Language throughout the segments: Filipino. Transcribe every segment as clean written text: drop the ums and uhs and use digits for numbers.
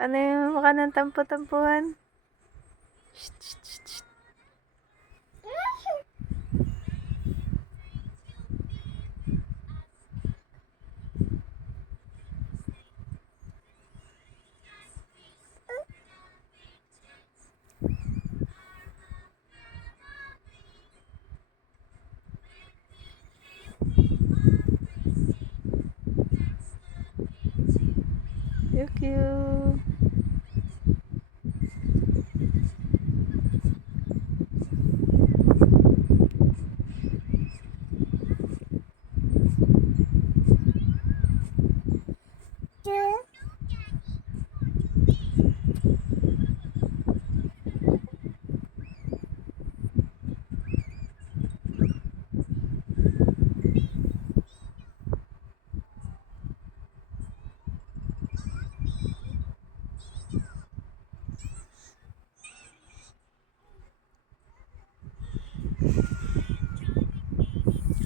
Ano yung mukha ng tampo-tampuhan? Shh, shh, shh, shh. Cute.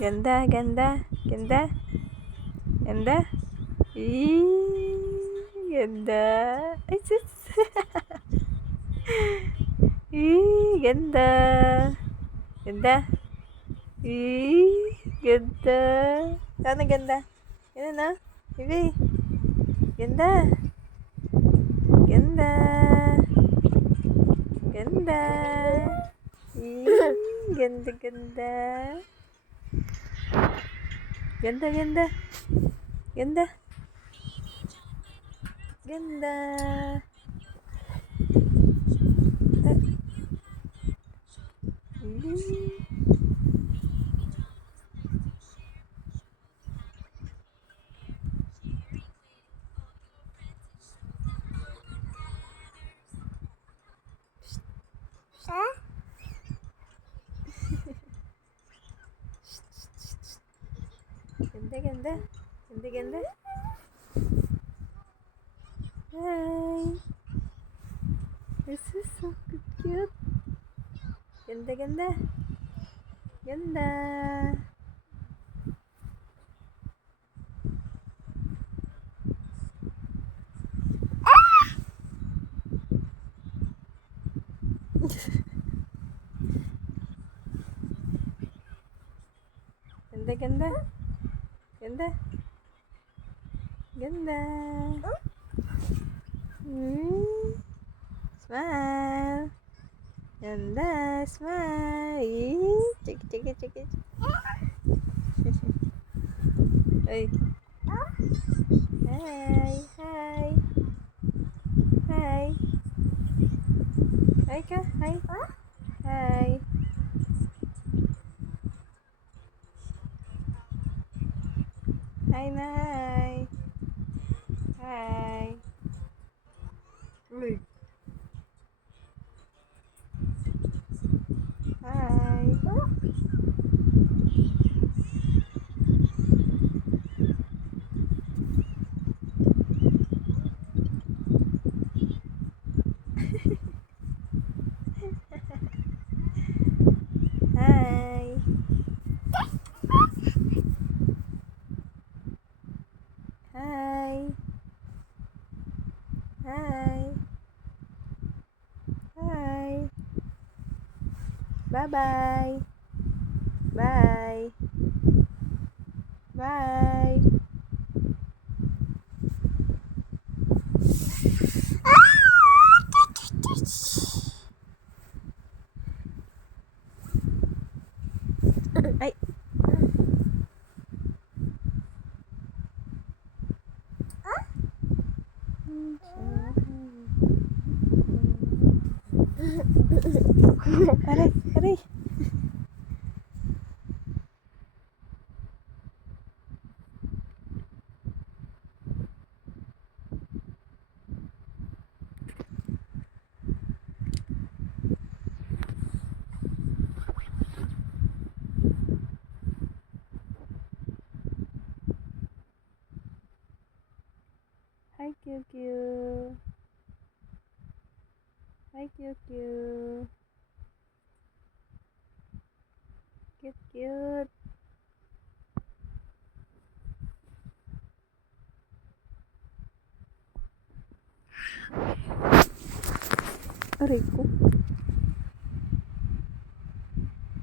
Ganda, ganda, ganda, ganda. Ganda. Ay, sus. Ganda. Ganda. Ganda. Sana ganda. Ganda na. Bibi. Ganda. Ganda. Ganda. Ganda, ganda. Ganda, ganda. Ganda. Ganda. Ganda, ganda. Ganda, ganda. Hi. This is so cute. Ganda, ganda. Ganda. Ganda, ganda. Ganda. Ganda. Smile. Ganda. Smile. Cik, cik, cik, cik. Hey. Hi. Hi. Hi. Hi ka. Hi. Hi. Hi na. Hi. Hi. Uy. Hi. Hi. Hi. Hi. Hi. Bye-bye. Bye. Bye. Ay. Aray, aray. Hi, QQ. Hi, QQ. Cute, cute. Aray ko.